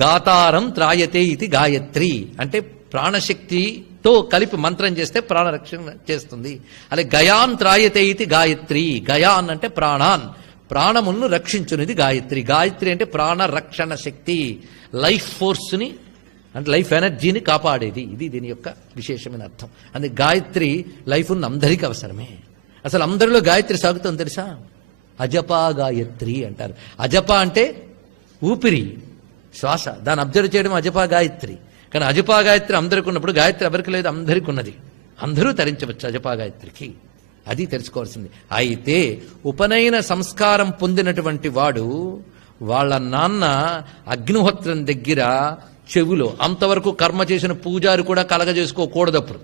గాతారం త్రాయతే ఇది గాయత్రి అంటే ప్రాణశక్తితో కలిపి మంత్రం చేస్తే ప్రాణరక్షణ చేస్తుంది. అలా గయాన్ త్రాయతే ఇది గాయత్రి. గయాన్ అంటే ప్రాణాన్, ప్రాణములను రక్షించునిది గాయత్రి. గాయత్రి అంటే ప్రాణరక్షణ శక్తి, లైఫ్ ఫోర్స్ని అంటే లైఫ్ ఎనర్జీని కాపాడేది. ఇది దీని యొక్క విశేషమైన అర్థం. అందుకే గాయత్రి లైఫ్ ఉన్న అందరికీ అవసరమే. అసలు అందరిలో గాయత్రి సాగుతుంది తెలుసా? అజపా గాయత్రి అంటారు. అజప అంటే ఊపిరి, శ్వాస, దాన్ని అబ్జర్వ్ చేయడం అజపా గాయత్రి. కానీ అజపా గాయత్రి అందరికీ ఉన్నప్పుడు గాయత్రి ఎవరికి లేదు, అందరికీ ఉన్నది. అందరూ తరించవచ్చు అజపా గాయత్రికి. అది తెలుసుకోవాల్సింది. అయితే ఉపనయన సంస్కారం పొందినటువంటి వాడు వాళ్ళ నాన్న అగ్నిహోత్రం దగ్గర చెవులో అంతవరకు కర్మ చేసిన పూజారి కూడా కలగజేసుకోకూడదు. అప్పుడు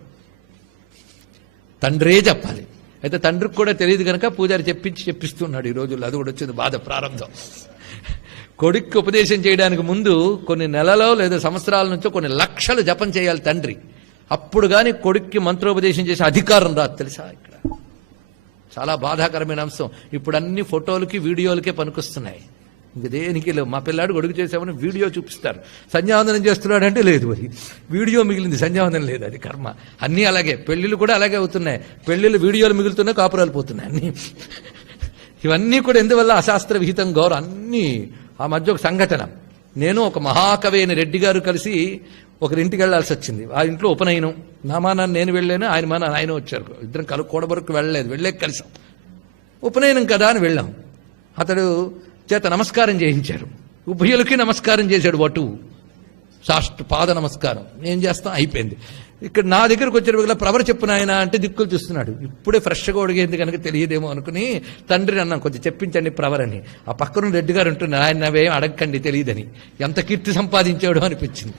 తండ్రే చెప్పాలి. అయితే తండ్రికి కూడా తెలియదు కనుక పూజారి చెప్పిస్తున్నాడు ఈ రోజుల్లో. అది కూడా వచ్చింది బాధ, ప్రారంభం. కొడుక్కి ఉపదేశం చేయడానికి ముందు కొన్ని నెలలో లేదా సంవత్సరాల నుంచో కొన్ని లక్షలు జపం చేయాలి తండ్రి. అప్పుడు కానీ కొడుక్కి మంత్రోపదేశం చేసే అధికారం రాదు తెలుసా? ఇక్కడ చాలా బాధాకరమైన అంశం. ఇప్పుడు అన్ని ఫోటోలకి వీడియోలకే పనికొస్తున్నాయి. ఇంక దేనికి లేవు. మా పిల్లాడు గొడుగు చేసామని వీడియో చూపిస్తారు. సంధ్యావందనం చేస్తున్నాడంటే లేదు, మరి వీడియో మిగిలింది, సంధ్యావందనం లేదు. అది కర్మ. అన్నీ అలాగే. పెళ్లిళ్ళు కూడా అలాగే అవుతున్నాయి. పెళ్లిళ్ళు వీడియోలు మిగులుతున్నాయి, కాపురాలు పోతున్నాయి అన్నీ. ఇవన్నీ కూడా ఎందువల్ల? అశాస్త్ర విహితం గౌరవం అన్నీ. ఆ మధ్య ఒక సంఘటన, నేను ఒక మహాకవి అయిన రెడ్డి గారు కలిసి ఒకరింటికి వెళ్లాల్సి వచ్చింది. ఆ ఇంట్లో ఉపనయనం. నా మానాన్ని నేను వెళ్ళాను, ఆయన మానాన్ని ఆయన వచ్చారు. ఇద్దరం కూడబరకు వెళ్ళలేదు, వెళ్ళే కలిసాం. ఉపనయనం కదా అని వెళ్ళాం. అతడు చేత నమస్కారం చేయించారు. ఉభయులకి నమస్కారం చేశాడు. వటు పాద నమస్కారం. ఏం చేస్తాం, అయిపోయింది. ఇక్కడ నా దగ్గరకు వచ్చే ప్రవర చెప్పున ఆయన అంటే దిక్కులు చూస్తున్నాడు. ఇప్పుడే ఫ్రెష్గా ఒడిగేంది కనుక తెలియదేమో అనుకుని తండ్రిని అన్నాం, కొంచెం చెప్పించండి ప్రవరని. ఆ పక్కన రెడ్డి గారు ఉంటున్నారు, ఆయన నవేం అడగకండి తెలియదని. ఎంత కీర్తి సంపాదించాడో అనిపించింది.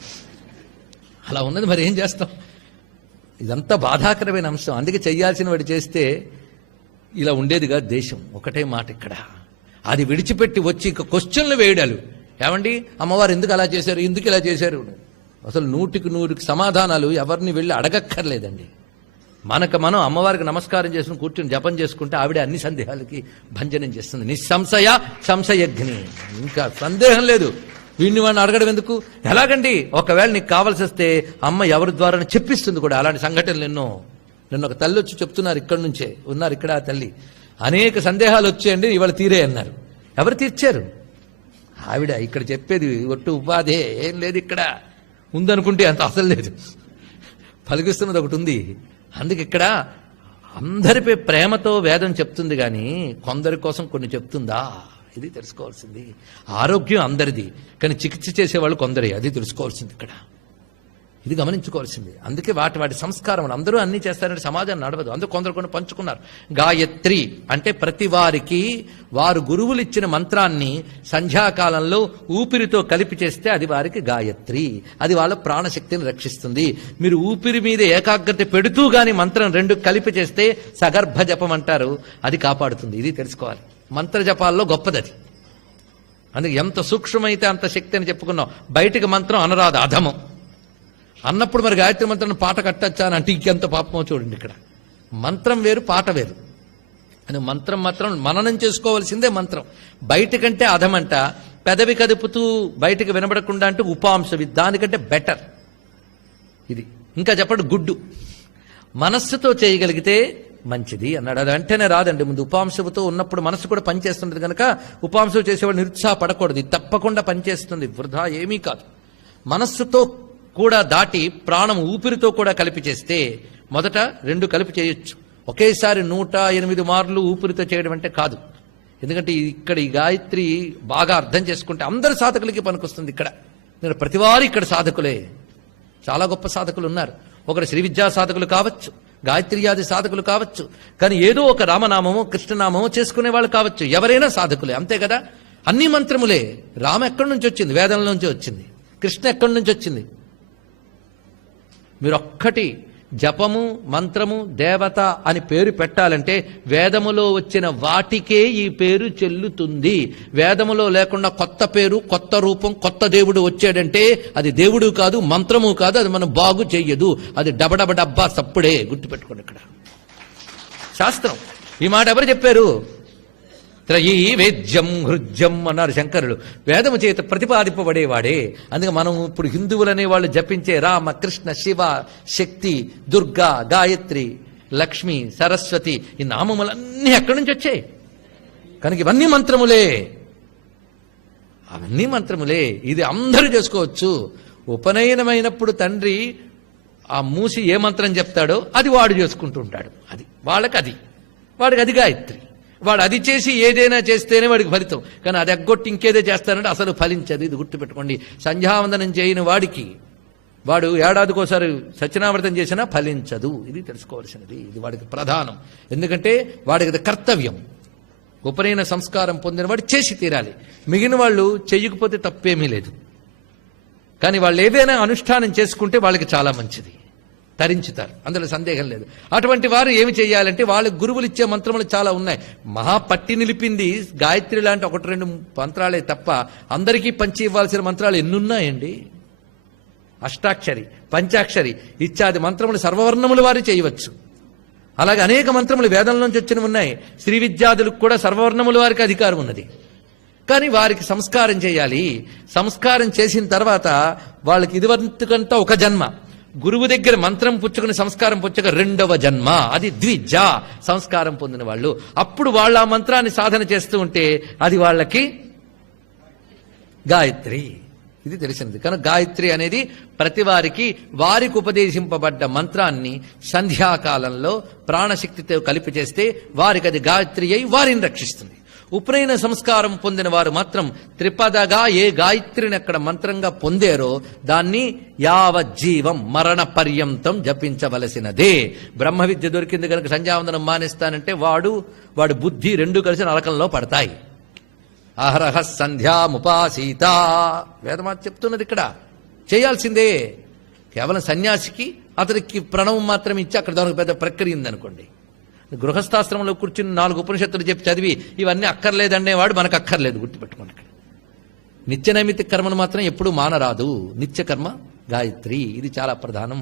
అలా ఉన్నది, మరి ఏం చేస్తాం? ఇదంతా బాధాకరమైన అంశం. అందుకే చెయ్యాల్సిన వాడు చేస్తే ఇలా ఉండేదిగా దేశం. ఒకటే మాట ఇక్కడ. అది విడిచిపెట్టి వచ్చి ఇక క్వశ్చన్లు వేయడాలు. ఏమండి అమ్మవారు ఎందుకు అలా చేశారు, ఎందుకు ఇలా చేశారు? అసలు 100కి సమాధానాలు ఎవరిని వెళ్ళి అడగక్కర్లేదండి. మనం అమ్మవారికి నమస్కారం చేసుకుని కూర్చొని జపం చేసుకుంటే ఆవిడ అన్ని సందేహాలకి భంజనం చేస్తుంది. నిస్సంశయ సంశయజ్ఞి. ఇంకా సందేహం లేదు. వీడిని వాడిని అడగడం ఎందుకు? ఎలాగండి? ఒకవేళ నీకు కావాల్సి వస్తే అమ్మ ఎవరి ద్వారా చెప్పిస్తుంది కూడా. అలాంటి సంఘటనలు ఎన్నో. నిన్న ఒక తల్లి వచ్చి చెప్తున్నారు, ఇక్కడి నుంచే ఉన్నారు, ఇక్కడ ఆ తల్లి. అనేక సందేహాలు వచ్చాయండి, ఇవాళ తీరే అన్నారు. ఎవరు తీర్చారు? ఆవిడ. ఇక్కడ చెప్పేది ఒట్టు ఉపాధే, ఏం లేదు ఇక్కడ. ఉందనుకుంటే అంత అసలు లేదు, పలికిస్తున్నది ఒకటి ఉంది. అందుకే ఇక్కడ అందరిపై ప్రేమతో వేదం చెప్తుంది కానీ కొందరి కోసం కొన్ని చెప్తుందా? ఇది తెలుసుకోవాల్సింది. ఆరోగ్యం అందరిది, కానీ చికిత్స చేసేవాళ్ళు కొందరే. అది తెలుసుకోవాల్సింది ఇక్కడ. ఇది గమనించుకోవాల్సింది. అందుకే వాటి సంస్కారం. అందరూ అన్ని చేస్తారంటే సమాజం నడవదు. అందుకు కొందరు కొన్ని పంచుకున్నారు. గాయత్రి అంటే ప్రతి వారికి వారు గురువులు ఇచ్చిన మంత్రాన్ని సంధ్యాకాలంలో ఊపిరితో కలిపి చేస్తే అది వారికి గాయత్రి. అది వాళ్ళ ప్రాణశక్తిని రక్షిస్తుంది. మీరు ఊపిరి మీద ఏకాగ్రత పెడుతూ గాని మంత్రం 2 కలిపి చేస్తే సగర్భ జపం అంటారు, అది కాపాడుతుంది. ఇది తెలుసుకోవాలి. మంత్ర జపాల్లో గొప్పది అది. అందుకే ఎంత సూక్ష్మమైతే అంత శక్తి అని చెప్పుకున్నాం. బయటికి మంత్రం అనరాదు, అధమం. అన్నప్పుడు మరి గాయత్రి మంత్రం పాట కట్టచ్చా అని అంటే ఇంకెంత పాపమో చూడండి. ఇక్కడ మంత్రం వేరు, పాట వేరు. అని మంత్రం మాత్రం మననం చేసుకోవాల్సిందే. మంత్రం బయటకంటే అధమంట. పెదవి కదుపుతూ బయటకు వినబడకుండా అంటే ఉపాంశవి, దానికంటే బెటర్ ఇది. ఇంకా చెప్పండి, గుడ్డు మనస్సుతో చేయగలిగితే మంచిది అన్నాడు. అది వెంటనే రాదండి. ముందు ఉపాంశవుతో ఉన్నప్పుడు మనస్సు కూడా పనిచేస్తుంటది కనుక ఉపాంశం చేసేవాళ్ళు నిరుత్సాహపడకూడదు. ఇది తప్పకుండా పనిచేస్తుంది, వృధా ఏమీ కాదు. మనస్సుతో కూడా దాటి ప్రాణం ఊపిరితో కూడా కలిపి చేస్తే మొదట 2 కలిపి చేయొచ్చు. ఒకేసారి 108 మార్లు ఊపిరితో చేయడం అంటే కాదు. ఎందుకంటే ఇక్కడ ఈ గాయత్రి బాగా అర్థం చేసుకుంటే అందరి సాధకులకి పనికొస్తుంది. ఇక్కడ ప్రతివారు ఇక్కడ సాధకులే. చాలా గొప్ప సాధకులు ఉన్నారు. ఒకరు శ్రీ విద్యా సాధకులు కావచ్చు, గాయత్రియాది సాధకులు కావచ్చు, కానీ ఏదో ఒక రామనామమో కృష్ణనామమో చేసుకునే వాళ్ళు కావచ్చు. ఎవరైనా సాధకులే, అంతే కదా. అన్ని మంత్రములే. రామ ఎక్కడి నుంచి వచ్చింది? వేదంలో నుంచి వచ్చింది. కృష్ణ ఎక్కడి నుంచి వచ్చింది? మీరు ఒక్కటి జపము, మంత్రము, దేవత అని పేరు పెట్టాలంటే వేదములో వచ్చిన వాటికే ఈ పేరు చెల్లుతుంది. వేదములో లేకుండా కొత్త పేరు, కొత్త రూపం, కొత్త దేవుడు వచ్చాడంటే అది దేవుడు కాదు, మంత్రము కాదు, అది మనం బాగు చెయ్యదు. అది డబడబ డబ్బా సప్పుడే. గుర్తుపెట్టుకోండి. ఇక్కడ శాస్త్రం. ఈ మాట ఎవరు చెప్పారు? త్రయీ వేద్యం హృద్యం అన్నారు శంకరులు. వేదము చేత ప్రతిపాదింపబడేవాడే. అందుకే మనం ఇప్పుడు హిందువులనే వాళ్ళు జపించే రామ, కృష్ణ, శివ, శక్తి, దుర్గా, గాయత్రి, లక్ష్మి, సరస్వతి, ఈ నామములన్నీ ఎక్కడి నుంచి వచ్చాయి? కనుక ఇవన్నీ మంత్రములే, అవన్నీ మంత్రములే. ఇది అందరూ చేసుకోవచ్చు. ఉపనయనమైనప్పుడు తండ్రి ఆ మూసి ఏ మంత్రం చెప్తాడో అది వాడు చేసుకుంటూ ఉంటాడు. అది వాడికి అది గాయత్రి. వాడు అది చేసి ఏదైనా చేస్తేనే వాడికి ఫలితం. కానీ అది ఎగ్గొట్టి ఇంకేదో చేస్తానంటే అసలు ఫలించదు. ఇది గుర్తుపెట్టుకోండి. సంధ్యావందనం చేయని వాడికి వాడు ఏడాదికోసారి సత్యనావ్రతం చేసినా ఫలించదు. ఇది తెలుసుకోవాల్సినది. ఇది వాడికి ప్రధానం. ఎందుకంటే వాడికి అది కర్తవ్యం. ఉపనయన సంస్కారం పొందిన వాడు చేసి తీరాలి. మిగిలిన వాళ్ళు చెయ్యకపోతే తప్పేమీ లేదు. కానీ వాళ్ళు ఏదైనా అనుష్ఠానం చేసుకుంటే వాళ్ళకి చాలా మంచిది, తరించుతారు, అందులో సందేహం లేదు. అటువంటి వారు ఏమి చేయాలంటే వాళ్ళకి గురువులు ఇచ్చే మంత్రములు చాలా ఉన్నాయి. మహాపట్టి నిలిపింది గాయత్రి లాంటి 1-2 మంత్రాలే తప్ప అందరికీ పంచి ఇవ్వాల్సిన మంత్రాలు ఎన్నున్నాయండి. అష్టాక్షరి, పంచాక్షరి ఇత్యాది మంత్రములు సర్వవర్ణముల వారు చేయవచ్చు. అలాగే అనేక మంత్రములు వేదంలోంచి వచ్చినవి ఉన్నాయి. శ్రీ విద్యాదులకు కూడా సర్వవర్ణముల వారికి అధికారం ఉన్నది. కానీ వారికి సంస్కారం చేయాలి. సంస్కారం చేసిన తర్వాత వాళ్ళకి ఇదివరకంతా ఒక జన్మ, గురువు దగ్గర మంత్రం పుచ్చుకుని సంస్కారం పుచ్చుక 2వ జన్మ, అది ద్విజ సంస్కారం పొందిన వాళ్ళు. అప్పుడు వాళ్ళ ఆ మంత్రాన్ని సాధన చేస్తూ ఉంటే అది వాళ్ళకి గాయత్రి. ఇది తెలిసినది. కనుక గాయత్రి అనేది ప్రతి వారికి ఉపదేశింపబడ్డ మంత్రాన్ని సంధ్యాకాలంలో ప్రాణశక్తితో కలిపి చేస్తే వారికి అది గాయత్రి అయి వారిని రక్షిస్తుంది. ఉపనయన సంస్కారం పొందిన వారు మాత్రం త్రిపదగా ఏ గాయత్రిని అక్కడ మంత్రంగా పొందారో దాన్ని యావజ్జీవం మరణ పర్యంతం జపించవలసినదే. బ్రహ్మ విద్య దొరికింది కనుక సంధ్యావందనం మానేస్తానంటే వాడు బుద్ధి 2 కలిసి నరకంలో పడతాయి. అహరహ సంధ్యాముపాసీత వేదమాత చెప్తున్నది. ఇక్కడ చేయాల్సిందే. కేవలం సన్యాసికి అతనికి ప్రణవం మాత్రం ఇచ్చి అక్కడ దానికి పెద్ద ప్రక్రియ ఉందనుకోండి. గృహస్థాశ్రమంలో కూర్చుని 4 ఉపనిషత్తులు చెప్పి చదివి ఇవన్నీ అక్కర్లేదనేవాడు మనకు అక్కర్లేదు. గుర్తుపెట్టుకోండి. ఇక్కడ నిత్య నైమిత్తిక కర్మను మాత్రం ఎప్పుడూ మానరాదు. నిత్య కర్మ గాయత్రి, ఇది చాలా ప్రధానం.